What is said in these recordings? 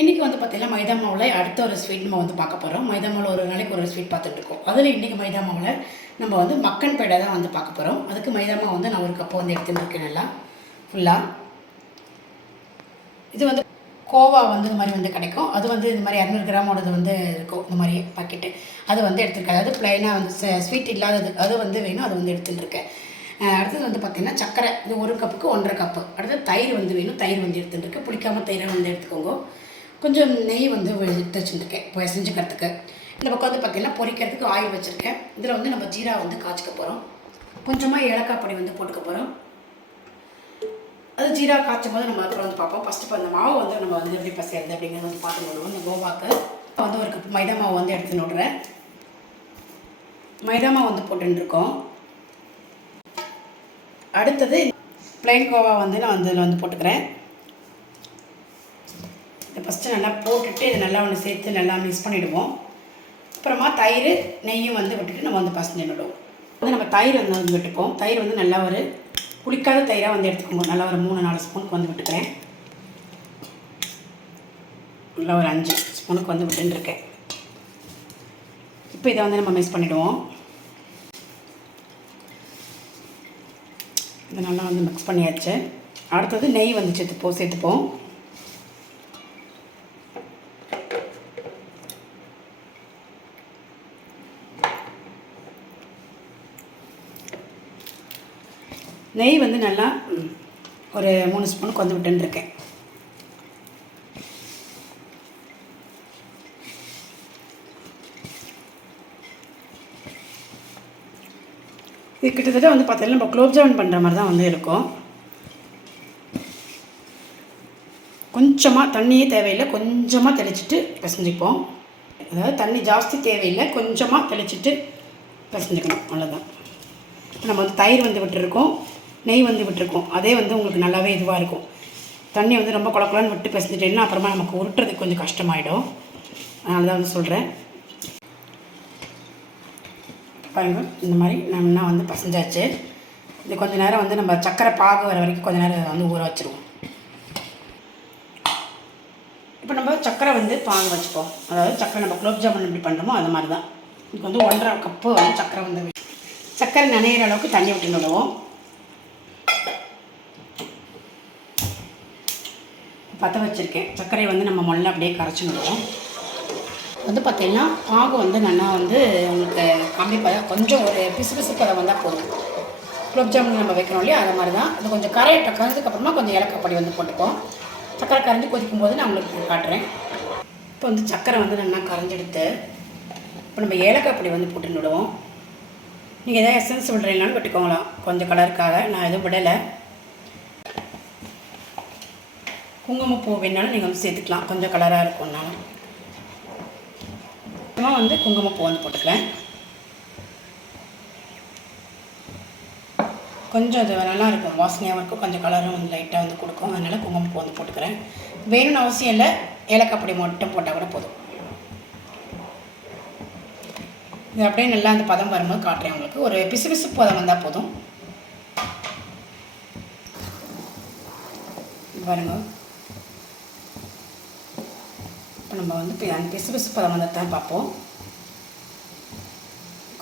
இன்றைக்கி வந்து பார்த்திங்கன்னா மைதா மாவில் அடுத்த ஒரு ஸ்வீட் நம்ம வந்து பார்க்க போகிறோம் மைதா மாவில் ஒரு நாளைக்கு ஒரு ஸ்வீட் பார்த்துட்டு இருக்கோம். அதில் இன்றைக்கி மைதா மாவில் நம்ம வந்து மக்கன் பேடை தான் வந்து பார்க்க போகிறோம் அதுக்கு மைதா மாவு வந்து நான் ஒரு கப்பு வந்து எடுத்துன்னு இருக்கேன் நல்லா. ஃபுல்லாக இது வந்து கோவா வந்து இந்த மாதிரி வந்து கிடைக்கும். அது வந்து இந்த மாதிரி இரநூறு கிராமோடது வந்து இருக்கும். இந்த மாதிரி பாக்கெட்டு அது வந்து எடுத்துருக்கேன் அதாவது ப்ளைனாக வந்து ஸ்வீட் இல்லாதது. அது வந்து வேணும். அது வந்து எடுத்துட்டுருக்கேன் அடுத்தது வந்து பார்த்திங்கன்னா சர்க்கரை. இது ஒரு கப்புக்கு ஒன்றரை கப்பு அடுத்தது தயிர் வந்து வேணும். தயிர் வந்து எடுத்துட்டுருக்கு பிடிக்காம தயிரை வந்து எடுத்துக்கோங்க. கொஞ்சம் நெய் வந்து எடுத்து வச்சுருக்கேன் இப்போ செஞ்சுக்கிறதுக்கு இந்த பக்கம் வந்து பார்த்திங்கன்னா பொரிக்கிறதுக்கு ஆயில் வச்சுருக்கேன். இதில் வந்து நம்ம ஜீரா வந்து காய்ச்சிக்க போகிறோம் கொஞ்சமாக ஏலக்காய் பொடி வந்து போட்டுக்க போகிறோம் அது ஜீரா காய்ச்சும் போது நம்ம அப்புறம் வந்து பார்ப்போம். ஃபஸ்ட்டு இப்போ அந்த மாவு வந்து நம்ம வந்து எப்படி பசையிறது அப்படிங்கிறது வந்து பார்த்து விடுவோம் இந்த கோவாக்கு. இப்போ வந்து ஒரு கப் மைதா மாவு வந்து எடுத்து விடுறேன் மைதா மாவு வந்து போட்டுன்னு இருக்கோம். அடுத்தது ப்ளைன் கோவா வந்து நான் வந்து இதில் வந்து போட்டுக்கிறேன். இதை ஃபஸ்ட்டு நல்லா போட்டுட்டு இதை நல்லா ஒன்று சேர்த்து நல்லா மிக்ஸ் பண்ணிவிடுவோம் அப்புறமா தயிர் நெய்யும் வந்து விட்டுட்டு நம்ம வந்து பசஞ்சு விடுவோம் வந்து நம்ம தயிர் வந்து வந்து விட்டுப்போம். தயிர் வந்து நல்லா ஒரு புளிக்காத தயிராக வந்து எடுத்துக்கோங்க. நல்லா ஒரு மூணு நாலு ஸ்பூனுக்கு வந்து விட்டுக்கிறேன். நல்லா ஒரு அஞ்சு ஸ்பூனுக்கு வந்து விட்டுருக்கேன் இப்போ இதை வந்து நம்ம மிக்ஸ் பண்ணிவிடுவோம் இதை நல்லா வந்து மிக்ஸ் பண்ணியாச்சு. அடுத்தது நெய் வந்து சேர்த்துப்போம் சேர்த்துப்போம். நெய் வந்து நல்லா ஒரு மூணு ஸ்பூனுக்கு வந்து விட்டுருக்கேன் இது கிட்டத்தட்ட வந்து பார்த்தீங்கன்னா நம்ம குலோப் ஜாமன் பண்ணுற மாதிரி தான் வந்து இருக்கும். கொஞ்சமாக தண்ணியே தேவையில்லை கொஞ்சமாக தெளிச்சிட்டு பிசைஞ்சிப்போம். அதாவது தண்ணி ஜாஸ்தி தேவையில்லை கொஞ்சமாக தெளிச்சிட்டு பிசைஞ்சிக்கணும் அவ்வளோதான் இப்போ நம்ம வந்து தயிர் வந்து விட்டுருக்கோம். நெய் வந்து விட்டுருக்கோம். அதே வந்து உங்களுக்கு நல்லாவே இதுவாக இருக்கும். தண்ணி வந்து ரொம்ப குழக்குலான்னு விட்டு பிசைஞ்சிட்டேன்னா அப்புறமா நமக்கு உருட்டுறதுக்கு கொஞ்சம் கஷ்டமாயிடும். அதனால தான் வந்து சொல்கிறேன் பாருங்கள் இந்த மாதிரி நம்ம வந்து பசஞ்சாச்சு. இது கொஞ்ச நேரம் வந்து நம்ம சக்கரை பாகு வர வரைக்கும் கொஞ்ச நேரம் வந்து ஊற வச்சுருவோம். இப்போ நம்ம சக்கரை வந்து பாகு வச்சுப்போம். அதாவது சக்கரை நம்ம குலோப் ஜாமுன் எப்படி பண்ணுறோமோ அது மாதிரி தான். இதுக்கு வந்து ஒன்றரை கப்பு வந்து சக்கரை வந்து சக்கரை நனையிற அளவுக்கு தண்ணி விட்டு விடுவோம். பற்ற வச்சுருக்கேன். சர்க்கரையை வந்து நம்ம மொல்ல அப்படியே கரைச்சிடுவோம் வந்து பார்த்திங்கன்னா பாகு வந்து நல்லா வந்து உங்களுக்கு காமிப்பா கொஞ்சம் ஒரு பிசு பிசு பதம் வந்தால் போதும். குலோப் ஜாமுன் நம்ம வைக்கிறோம் இல்லையா? அது மாதிரி தான். அது கொஞ்சம் கரையிட்ட கரைஞ்சதுக்கப்புறமா கொஞ்சம் ஏலக்காப்படி வந்து போட்டுப்போம் சக்கரை கரைஞ்சி கொதிக்கும் போது நான் உங்களுக்கு காட்டுறேன். இப்போ வந்து சக்கரை வந்து நல்லா கரைஞ்செடுத்து இப்போ நம்ம ஏலக்காய் பொடி வந்து போட்டு விடுவோம். நீங்கள் எதாவது எசன்ஸ் விடுறீங்களான்னு விட்டுக்கோங்களா கொஞ்சம் கலருக்காக நான் எதுவும் விடலை. குங்குமப்பூ வேணாலும் நீங்கள் வந்து சேர்த்துக்கலாம். கொஞ்சம் கலராக இருக்கும்னாலும் அப்புறமா வந்து குங்குமப்பூ வந்து போட்டுக்கிறேன். கொஞ்சம் அது நல்லா இருக்கும். வாசனையாகவும் இருக்கும். கொஞ்சம் கலரும் வந்து லைட்டாக வந்து கொடுக்கும். அதனால் குங்குமப்பூ வந்து போட்டுக்கிறேன். வேணும்னு அவசியம் இல்லை. ஏலக்காய் பொடி மட்டும் போட்டால் கூட போதும். இது அப்படியே நல்லா அந்த பதம் வரும்போது காட்டுறேன் உங்களுக்கு. ஒரு பிசு பிசு பதம் வந்தால் போதும். இது பாருங்க. நம்ம வந்து பிசுபிசு பிசு பிசு பதம் வந்தால் தான் பார்ப்போம்.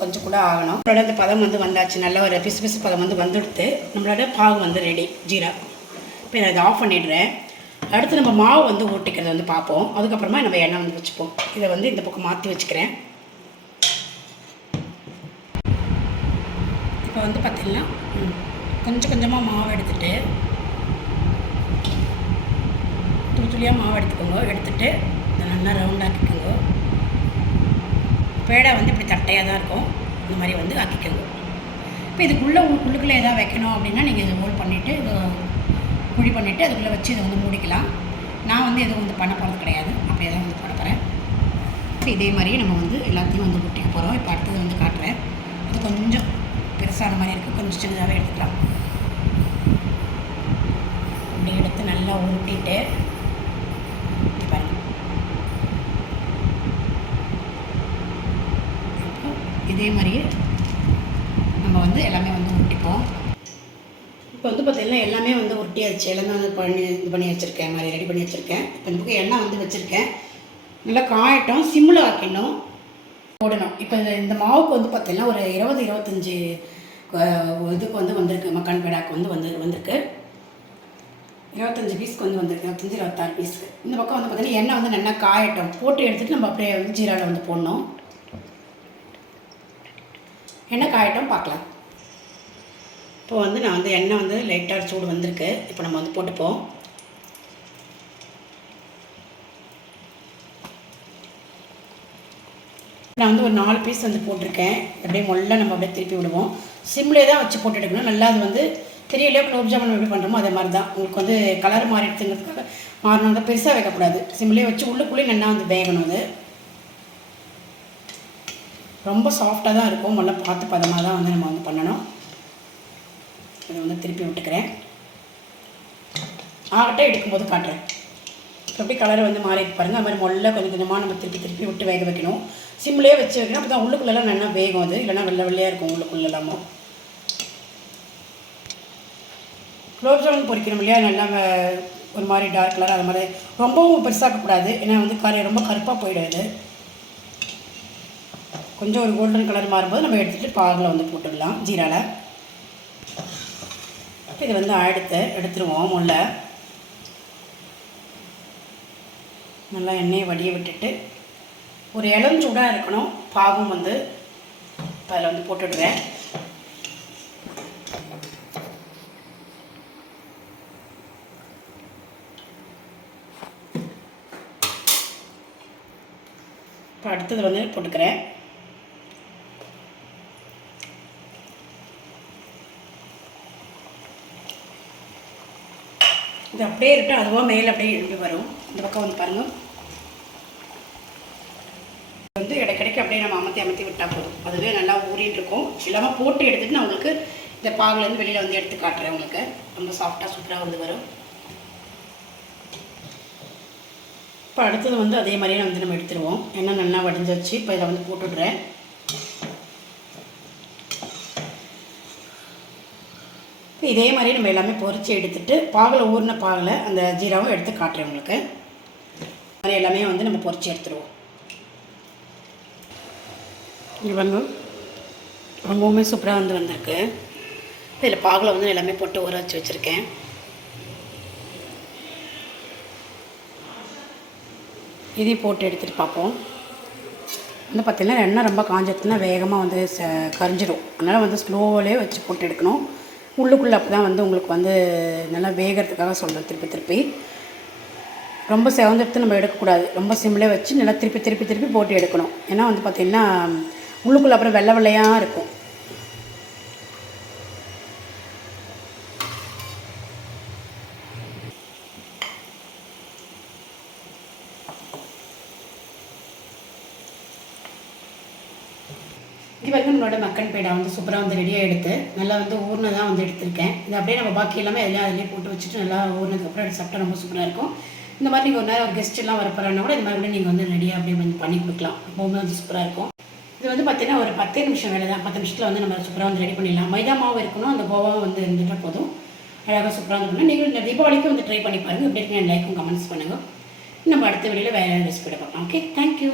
கொஞ்சம் கூட ஆகணும். நம்மளோட அந்த பதம் வந்து வந்தாச்சு. நல்ல ஒரு பிசு பிசு பதம் வந்து வந்துடுத்து நம்மளோட பாகு வந்து ரெடி ஜீரா. இப்போ இதை ஆஃப் பண்ணிடுறேன். அடுத்து நம்ம மாவு வந்து ஊட்டிக்கிறத வந்து பார்ப்போம். அதுக்கப்புறமா நம்ம எண்ணெய் வந்து வச்சுப்போம். இதை வந்து இந்த பக்கம் மாற்றி வச்சுக்கிறேன். இப்போ வந்து பார்த்திங்கன்னா கொஞ்சம் கொஞ்சமாக மாவு எடுத்துகிட்டு துளி துளியாக மாவு எடுத்துக்கோங்க. எடுத்துகிட்டு நல்லா ரவுண்டாக ஆக்கிக்கோங்க. பேடை வந்து இப்படி தட்டையாக தான் இருக்கும். இந்த மாதிரி வந்து ஆக்கிக்கோங்க. இப்போ இதுக்குள்ளே உள்ளுக்குள்ளே எதாவது வைக்கணும் அப்படின்னா நீங்கள் இதை ஹோல்ட் பண்ணிவிட்டு இது குழி பண்ணிவிட்டு அதுக்குள்ளே வச்சு இதை வந்து மூடிக்கலாம். நான் வந்து எதுவும் வந்து பண்ண போகிறது கிடையாது. அப்படியே தான் வந்து பண்ண போகிறேன் இப்போ இதே மாதிரியே நம்ம வந்து எல்லாத்தையும் வந்து ஊட்டிக்க போகிறோம் இப்போ அடுத்தது வந்து காட்டுறேன். அது கொஞ்சம் பெருசான மாதிரி இருக்குது கொஞ்சம் சின்னதாகவே எடுத்துக்கலாம். அப்படி எடுத்து நல்லா உருட்டிட்டு இதே மாதிரியே நம்ம வந்து எல்லாமே வந்து உருட்டிப்போம். இப்போ வந்து பார்த்திங்கன்னா எல்லாமே வந்து உருட்டியாச்சு. எல்லாமே வந்து பண்ணி இது பண்ணி வச்சுருக்கேன். மாதிரி ரெடி பண்ணி வச்சுருக்கேன். இப்போ இந்த பக்கம் எண்ணெய் வந்து வச்சுருக்கேன். நல்லா காயட்டும். சிம்மில் ஆக்கிடணும். போடணும். இப்போ இந்த இந்த மாவுக்கு வந்து பார்த்திங்கன்னா ஒரு இருபது இருபத்தஞ்சி இதுக்கு வந்து வந்திருக்கு. மக்கான் பேடாக்கு வந்து வந்து வந்திருக்கு. இருபத்தஞ்சி பீஸ்க்கு வந்து வந்திருக்கு. இருபத்தஞ்சி இருபத்தாறு பீஸ்க்கு இந்த பக்கம் வந்து பார்த்தீங்கன்னா எண்ணெய் வந்து நல்லா காயட்டும். போட்டு எடுத்துகிட்டு நம்ம அப்படியே வந்து ஜீராவில் வந்து போடணும். என்ன காயட்டும் பார்க்கலாம். இப்போ வந்து நான் வந்து எண்ணெய் வந்து லைட்டாக சூடு வந்திருக்கு. இப்போ நம்ம வந்து போட்டுப்போம். நான் வந்து ஒரு நாலு பீஸ் வந்து போட்டிருக்கேன். அப்படியே மொல்ல நம்ம அப்படியே திருப்பி விடுவோம். சிம்லேயே தான் வச்சு போட்டு எடுக்கணும் நல்லா அது வந்து தெரியலையோ குலோப் ஜாமுன் எப்படி பண்ணுறோமோ அதே மாதிரி தான். உங்களுக்கு வந்து கலர் மாறிடுதுங்கிறதுக்காக மாறணும் தான் பெருசாக வைக்கக்கூடாது சிம்லேயே வச்சு உள்ளுக்குள்ளேயே நல்லா வந்து வேகணும் அது. ரொம்ப சாஃப்டாக தான் இருக்கும். நல்லா பார்த்து பதமாக தான் வந்து நம்ம வந்து பண்ணணும். இதை வந்து திருப்பி விட்டுக்கிறேன். ஆகட்டும் எடுக்கும்போது காட்டுறேன். இப்போ எப்படி கலர் வந்து மாறி பாருங்கள் அது மாதிரி மொல்ல கொஞ்சம் கொஞ்சமாக நம்ம திருப்பி திருப்பி விட்டு வேக வைக்கணும். சிம்லேயே வச்சு வைக்கணும். அப்போ தான் உள்ளுக்குள்ளெல்லாம் நல்லா வேகும் அது. இல்லைன்னா வெள்ளை வெள்ளையாக இருக்கும் உள்ளுக்குள்ளெல்லாமோ. குலோப் ஜாமுன் பொரிக்கணும் இல்லையா? நல்லா ஒரு மாதிரி டார்க் கலர் அது மாதிரி ரொம்பவும் பெருசாக்கக்கூடாது ஏன்னா வந்து கரு ரொம்ப கருப்பாக போயிடும் கொஞ்சம் ஒரு கோல்டன் கலர் மாறும்போது நம்ம எடுத்துகிட்டு பாகில் வந்து போட்டுடலாம் ஜீரால. இப்போ இது வந்து அடுத்து எடுத்துருவோம் முல்ல நல்லா எண்ணெயை வடிய விட்டுட்டு ஒரு இளம் சூடாக இருக்கணும் பாகும் வந்து இப்போ அதில் வந்து போட்டுடுவேன். இப்போ அடுத்தது வந்து போட்டுக்கிறேன். இது அப்படியே இருக்கட்டும் அதுவாக மேலே அப்படியே எழும்பி வரும். இந்த பக்கம் வந்து பாருங்கள் வந்து இடைக்கிடைக்கு அப்படியே நம்ம அமர்த்தி அமர்த்தி விட்டால் போதும். அதுவே நல்லா ஊறிட்டு இருக்கும். இல்லாமல் போட்டு எடுத்துட்டு நான் உங்களுக்கு இந்த பாகுலேருந்து வெளியில் வந்து எடுத்து காட்டுறேன் உங்களுக்கு. ரொம்ப சாஃப்டாக சூப்பராக வந்து வரும். இப்போ அடுத்தது வந்து அதே மாதிரியே வந்து நம்ம எடுத்துருவோம். ஏன்னா நல்லா வடிஞ்சு வச்சு இப்போ இதை வந்து போட்டுடுறேன். இதே மாதிரி நம்ம எல்லாமே பொறிச்சு எடுத்துட்டு பாகில் ஊறின பாகில் அந்த ஜீராவும் எடுத்து காட்டுறேன் உங்களுக்கு. மாதிரி எல்லாமே வந்து நம்ம பொறிச்சு எடுத்துருவோம். இது வந்து ரொம்பவுமே சூப்பராக வந்து வந்திருக்கு. இதில் பாகில் வந்து எல்லாமே போட்டு ஊற வச்சு வச்சுருக்கேன். இதையும் போட்டு எடுத்துகிட்டு பார்ப்போம். வந்து பார்த்திங்கன்னா எண்ணெய் ரொம்ப காஞ்சதுன்னா வேகமாக வந்து ச கரிஞ்சிடும். அதனால் வந்து ஸ்லோவிலே வச்சு போட்டு எடுக்கணும். உள்ளுக்குள்ளே அப்போ தான் வந்து உங்களுக்கு வந்து நல்லா வேகிறதுக்காக சொல்கிறேன் திருப்பி திருப்பி. ரொம்ப செவந்தெடுத்து நம்ம எடுக்கக்கூடாது. ரொம்ப சிம்லே வச்சு நல்லா திருப்பி திருப்பி திருப்பி போட்டு எடுக்கணும். ஏன்னா வந்து பார்த்திங்கன்னா உள்ளுக்குள்ளே அப்புறம் வெள்ளை வெள்ளையாக இருக்கும். இது வரைக்கும் நம்மளோட மக்கன் பேடா வந்து சூப்பராக வந்து ரெடியாக எடுத்து நல்லா வந்து ஊர்னதாக வந்து எடுத்திருக்கேன். இது அப்படியே நம்ம பாக்கி எல்லாமே எல்லாம் அதிலே போட்டு வச்சுட்டு நல்லா ஊர்னதுக்கப்புறம் எடுத்து சாப்பிட்டா ரொம்ப சூப்பராக இருக்கும். இந்த மாதிரி நீங்கள் ஒரு நேரம் ஒரு கெஸ்ட் வரப்போறாங்கன்னா கூட இந்த மாதிரி கூட நீங்கள் வந்து ரெடியாக அப்படியே வந்து பண்ணி கொடுக்கலாம். ரொம்பவுமே வந்து சூப்பராக இருக்கும். இது வந்து பார்த்தீங்கன்னா ஒரு பத்தே நிமிஷம் வேலை தான். பத்து நிமிஷத்தில் வந்து நம்ம சூப்பராக வந்து ரெடி பண்ணிடலாம். மைதா மாவு இருக்கணும். அந்த கோவாவும் வந்து இருந்துட்டால் போதும். அழகாக சூப்பராக வந்து பண்ணலாம். நீங்கள் இந்த தீபாவளிக்கு வந்து ட்ரை பண்ணி பாருங்கள் எப்படி இருக்கு லைக்கும் கமெண்ட்ஸ் பண்ணுங்கள் நம்ம அடுத்த வீடியோவில் வேறு ரெசிபியோட பார்க்கலாம். Okay thank you